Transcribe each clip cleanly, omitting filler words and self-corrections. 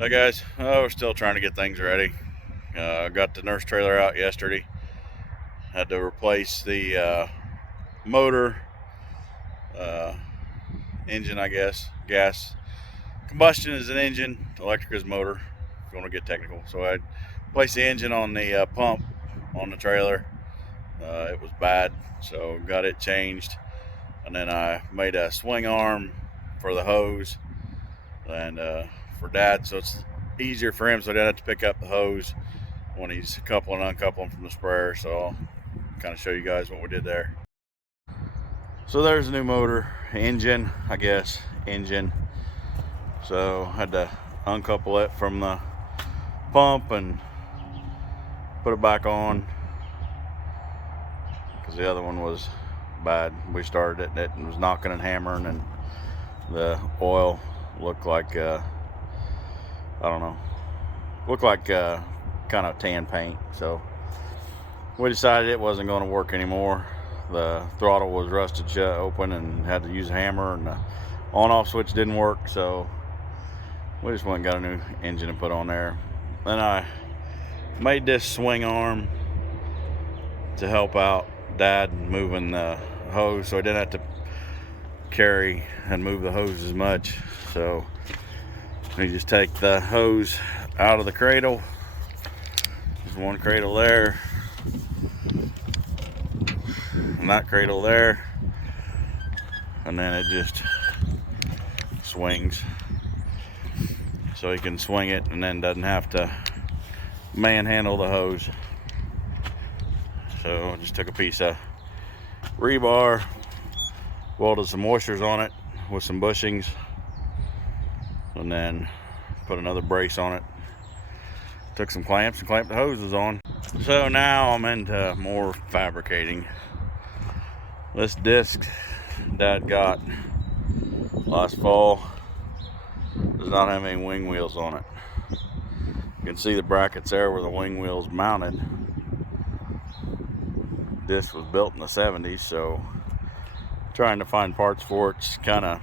Hi guys, we're still trying to get things ready. Got the nurse trailer out yesterday. Had to replace the motor, uh, engine, I guess. Gas combustion is an engine, electric is motor. If you want to get technical, so I replaced the engine on the pump on the trailer. It was bad, so got it changed, and then I made a swing arm for the hose and for Dad, so it's easier for him, so I didn't have to pick up the hose when he's coupling and uncoupling from the sprayer. So I'll kind of show you guys what we did there. So there's a new motor, engine, I guess, engine. So I had to uncouple it from the pump and put it back on because the other one was bad. We started it and it was knocking and hammering, and the oil looked like I don't know, looked like kind of tan paint. So we decided it wasn't going to work anymore. The throttle was rusted shut open and had to use a hammer, and the on-off switch didn't work, so we just went and got a new engine and put on there. Then I made this swing arm to help out Dad moving the hose, so I didn't have to carry and move the hose as much. So you just take the hose out of the cradle. There's one cradle there and that cradle there, and then it just swings, so you can swing it and then doesn't have to manhandle the hose. So I just took a piece of rebar, welded some washers on it with some bushings, and then put another brace on it. Took some clamps and clamped the hoses on. So now I'm into more fabricating. This disc Dad got last fall does not have any wing wheels on it. You can see the brackets there where the wing wheels mounted. This was built in the 70s, so trying to find parts for it's kind of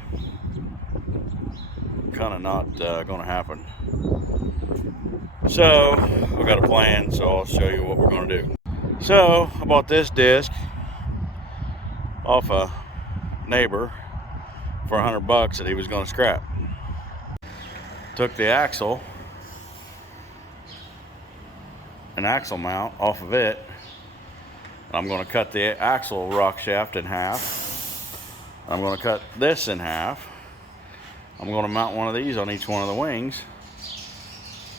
not going to happen. So we got a plan, so I'll show you what we're going to do. So I bought this disc off a neighbor for $100 that he was going to scrap. Took the axle, an axle mount off of it. I'm going to cut the axle rock shaft in half. I'm going to cut this in half. I'm going to mount one of these on each one of the wings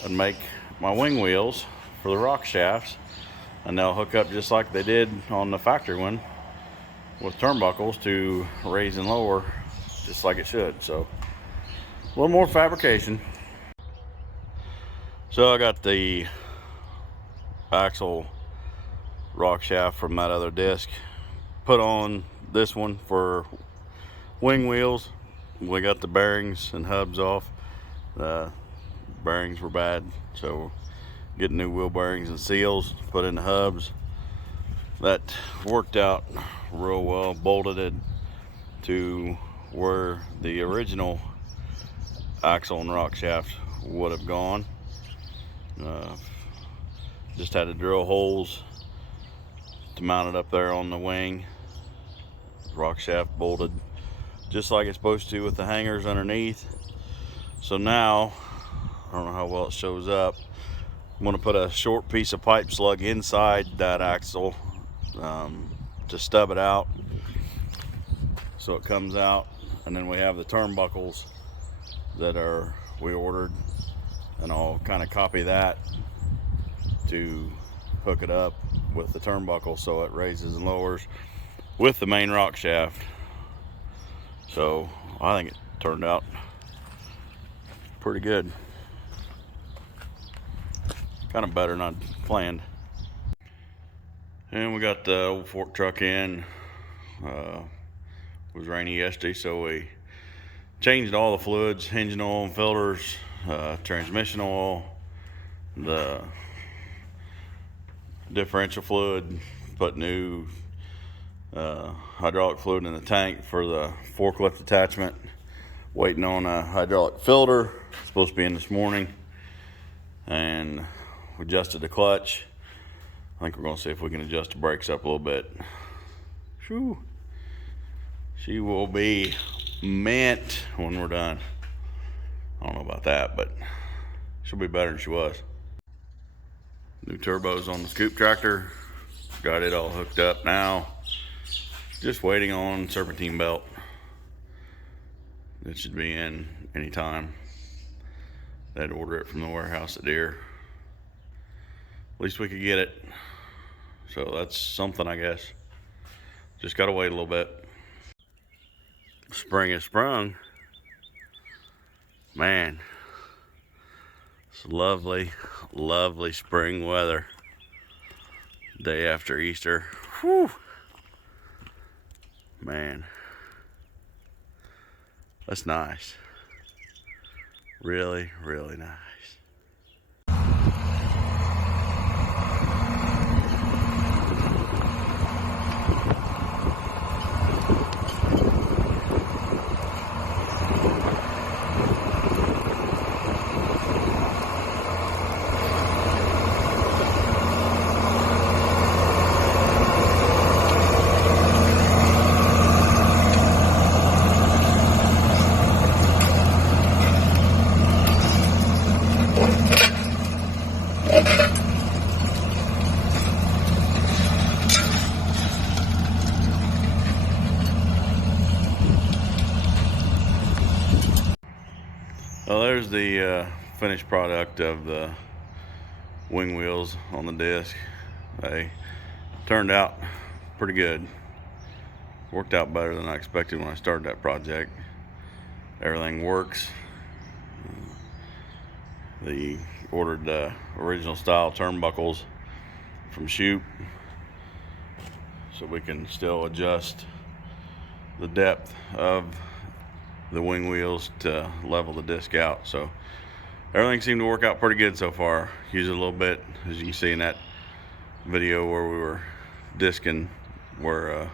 and make my wing wheels for the rock shafts, and they'll hook up just like they did on the factory one with turnbuckles to raise and lower just like it should. So a little more fabrication. So I got the axle rock shaft from that other disc put on this one for wing wheels. We got the bearings and hubs off. The bearings were bad, so getting new wheel bearings and seals put in the hubs. That worked out real well. Bolted it to where the original axle and rock shaft would have gone. Just had to drill holes to mount it up there on the wing. Rock shaft bolted just like it's supposed to with the hangers underneath. So now, I don't know how well it shows up, I'm going to put a short piece of pipe slug inside that axle to stub it out so it comes out, and then we have the turnbuckles that we ordered, and I'll kind of copy that to hook it up with the turnbuckle so it raises and lowers with the main rock shaft. So I think it turned out pretty good. Kind of better than I planned. And we got the old fork truck in. It was rainy yesterday, so we changed all the fluids, engine oil and filters, transmission oil, the differential fluid, put new hydraulic fluid in the tank for the forklift attachment. Waiting on a hydraulic filter, it's supposed to be in this morning. and we adjusted the clutch. I think we're gonna see if we can adjust the brakes up a little bit. Whew. She will be mint when we're done. I don't know about that, but she'll be better than she was. New turbos on the scoop tractor. Got it all hooked up now. Just waiting on serpentine belt. It should be in anytime. They had to order it from the warehouse at Deere. At least we could get it. So that's something, I guess. Just gotta wait a little bit. Spring has sprung. Man, it's lovely, lovely spring weather. Day after Easter. Whew. Man, that's nice. Really, really nice. Well, there's the finished product of the wing wheels on the disc. They turned out pretty good. Worked out better than I expected when I started that project. Everything works. They ordered the original style turnbuckles from Shoot, so we can still adjust the depth of the wing wheels to level the disc out. So everything seemed to work out pretty good so far. Used it a little bit, as you can see in that video where we were discing, where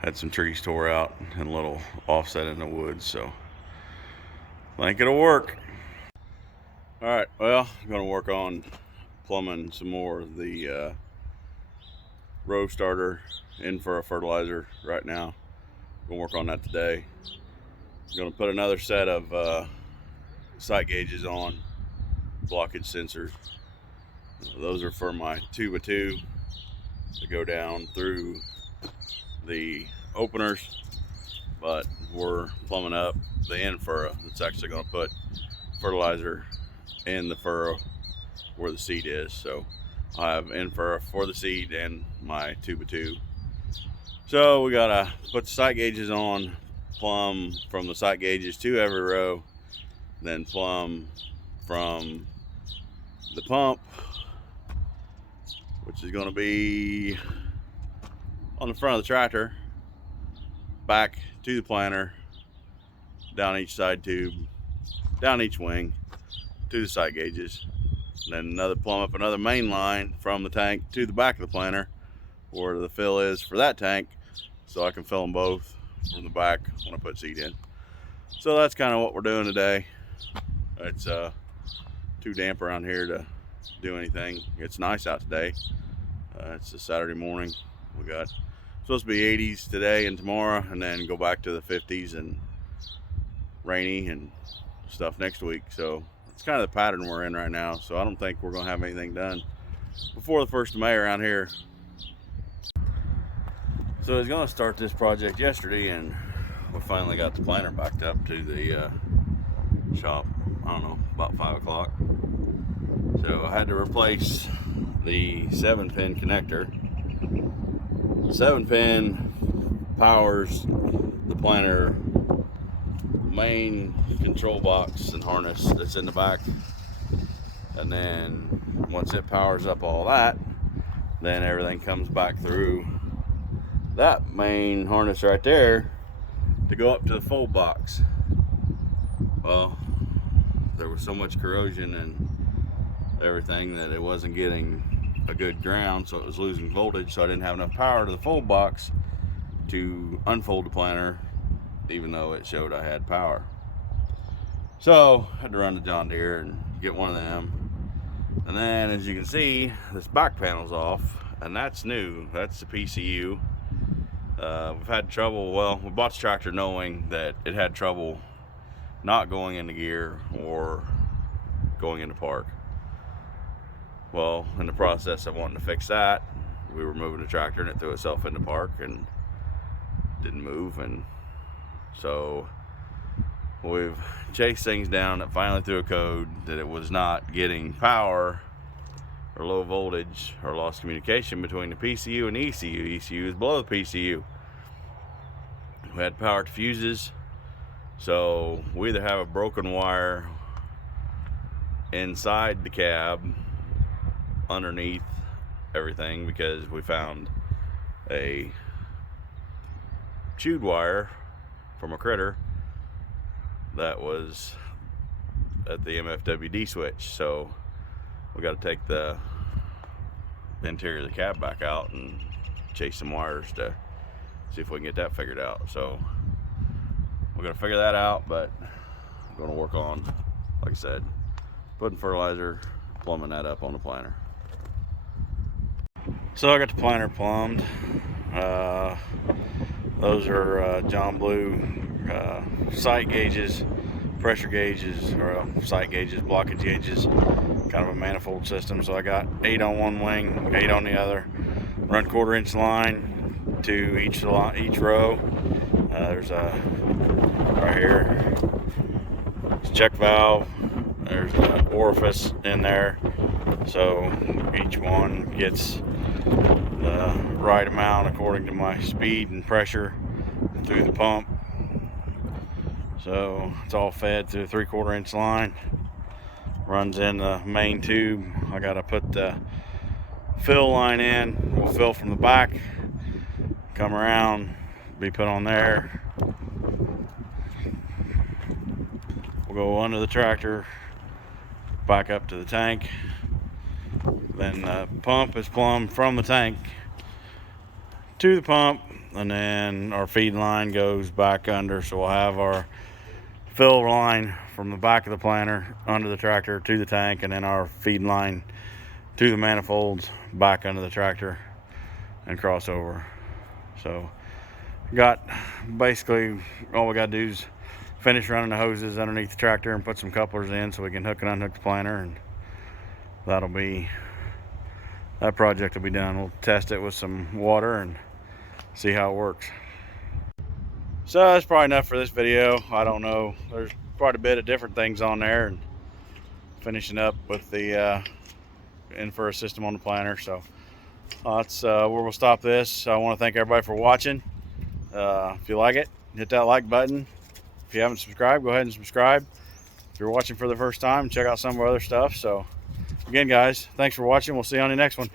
had some trees tore out and a little offset in the woods. So I think it'll work. All right, well, I'm gonna work on plumbing some more of the row starter in for a fertilizer right now. Gonna work on that today. I'm gonna put another set of sight gauges on, blockage sensors. Those are for my 2x2 to go down through the openers, but we're plumbing up the end furrow. It's actually gonna put fertilizer in the furrow where the seed is. So I have in furrow for the seed and my 2x2. So we gotta put the sight gauges on, plumb from the sight gauges to every row, then plumb from the pump, which is going to be on the front of the tractor, back to the planter, down each side tube, down each wing to the sight gauges, and then another plumb up another main line from the tank to the back of the planter where the fill is for that tank, so I can fill them both from the back when I put seed in. So that's kind of what we're doing today. It's too damp around here to do anything. It's nice out today. It's a Saturday morning. We got supposed to be 80s today and tomorrow, and then go back to the 50s and rainy and stuff next week. So it's kind of the pattern we're in right now. So I don't think we're gonna have anything done before the 1st of May around here. So I was gonna start this project yesterday, and we finally got the planter backed up to the shop, I don't know, about 5 o'clock. So I had to replace the 7-pin connector. The 7-pin powers the planter main control box and harness that's in the back, and then once it powers up all that, then everything comes back through that main harness right there to go up to the fold box. Well, there was so much corrosion and everything that it wasn't getting a good ground, so it was losing voltage, so I didn't have enough power to the fold box to unfold the planter, even though it showed I had power. So I had to run to John Deere and get one of them, And then, as you can see, this back panel's off, and that's new. That's the PCU. We've had trouble. Well, we bought the tractor knowing that it had trouble not going into gear or going into park. Well, in the process of wanting to fix that, we were moving the tractor and it threw itself into park and didn't move. And so we've chased things down that finally threw a code that it was not getting power or low voltage or lost communication between the PCU and the ECU. ECU is below the PCU. We had power to fuses, so we either have a broken wire inside the cab underneath everything, because we found a chewed wire from a critter that was at the MFWD switch. So we got to take the interior of the cab back out and chase some wires to see if we can get that figured out. So we're gonna figure that out, but I'm gonna work on, like I said, putting fertilizer, plumbing that up on the planter. So I got the planter plumbed. Those are John Blue sight gauges, pressure gauges, or sight gauges, blockage gauges, kind of a manifold system. So I got 8 on one wing, 8 on the other. Run 1/4 inch line to each row. There's a right here, it's a check valve. There's an orifice in there, so each one gets the right amount according to my speed and pressure through the pump. So it's all fed through a 3/4 inch line, runs in the main tube. I gotta put the fill line in. We'll fill from the back, come around, be put on there. We'll go under the tractor, back up to the tank. Then the pump is plumbed from the tank to the pump, and then our feed line goes back under. So we'll have our fill line from the back of the planter under the tractor to the tank, and then our feed line to the manifolds back under the tractor and cross over. So got basically all we got to do is finish running the hoses underneath the tractor and put some couplers in so we can hook and unhook the planter, and that project will be done. We'll test it with some water and see how it works. So that's probably enough for this video. I don't know, there's quite a bit of different things on there, and finishing up with the infer system on the planter. So that's where we'll stop this. I want to thank everybody for watching. If you like it, hit that like button. If you haven't subscribed, go ahead and subscribe. If you're watching for the first time, check out some of our other stuff. So again, guys, thanks for watching. We'll see you on the next one.